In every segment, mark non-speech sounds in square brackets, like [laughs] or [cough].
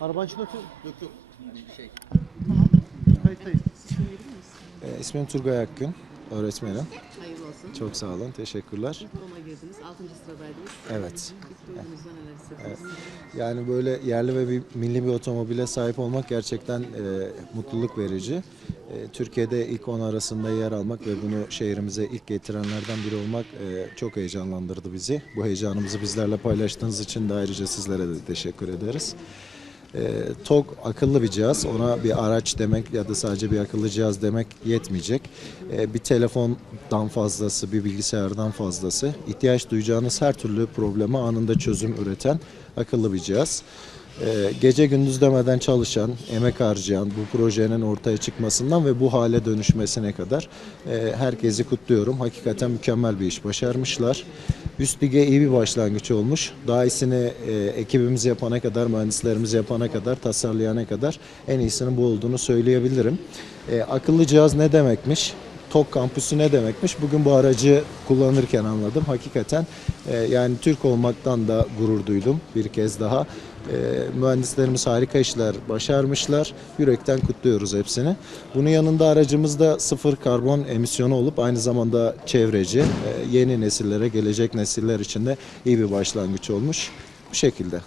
Arabanın içinde otur. Yok yok. Hani şey. Kayıttayız. E, ismim Turgay Akgün, öğretmenim. Hayırlı olsun. Çok sağ olun, teşekkürler. Diploma girdiniz. 6. sıradaydınız. Evet. İlk duyduğunuzda neler hissettiniz? Yani böyle yerli ve bir, milli bir otomobile sahip olmak gerçekten e, mutluluk verici. E, Türkiye'de ilk 10 arasında yer almak ve bunu şehrimize ilk getirenlerden biri olmak e, çok heyecanlandırdı bizi. Bu heyecanımızı bizlerle paylaştığınız için de ayrıca sizlere de teşekkür ederiz. E, TOG akıllı bir cihaz. Ona bir araç demek ya da sadece bir akıllı cihaz demek yetmeyecek. E, bir telefondan fazlası, bir bilgisayardan fazlası. ihtiyaç duyacağınız her türlü probleme anında çözüm üreten akıllı bir cihaz. E, gece gündüz demeden çalışan, emek harcayan bu projenin ortaya çıkmasından ve bu hale dönüşmesine kadar e, herkesi kutluyorum. Hakikaten mükemmel bir iş başarmışlar. Üst lige iyi bir başlangıç olmuş. Daha iyisini e, ekibimiz yapana kadar, mühendislerimiz yapana kadar, tasarlayana kadar en iyisinin bu olduğunu söyleyebilirim. E, akıllı cihaz ne demekmiş? TOK kampüsü ne demekmiş? Bugün bu aracı kullanırken anladım. Hakikaten e, yani Türk olmaktan da gurur duydum bir kez daha. E, mühendislerimiz harika işler başarmışlar. Yürekten kutluyoruz hepsini. Bunun yanında aracımızda sıfır karbon emisyonu olup aynı zamanda çevreci. E, yeni nesillere, gelecek nesiller için de iyi bir başlangıç olmuş. Bu şekilde.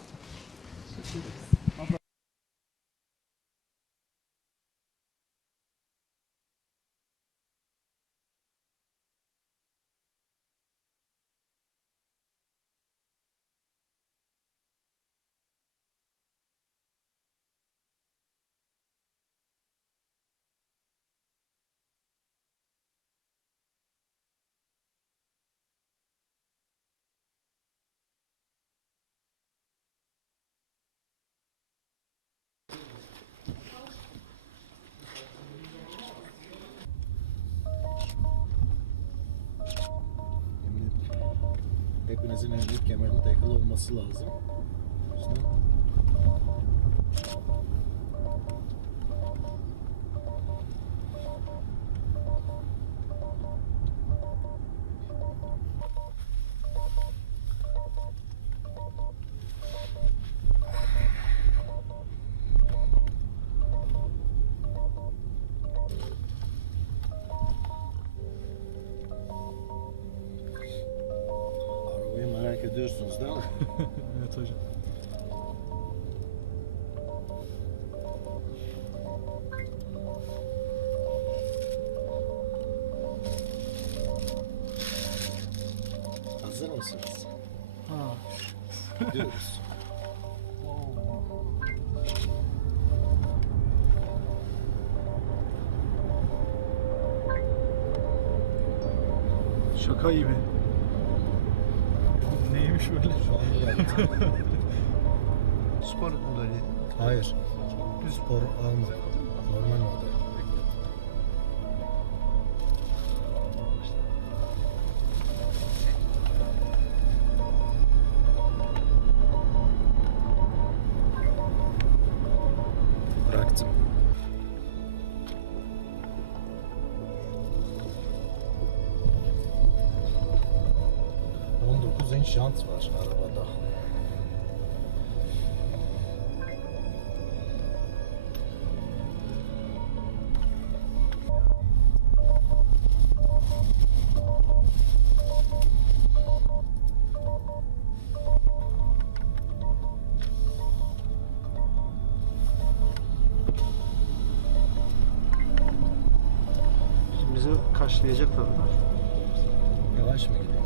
слазив. Merak ediyorsunuz değil mi? [laughs] Evet hocam. Hazır mısınız? Ha. Gidiyoruz. [laughs] Şaka gibi. Neymiş böyle? Spor modeli. Hayır. Spor almadı. Normal model. İnç jant var arabada. Şimdi bizi karşılayacak tabii. Yavaş mı gidiyor?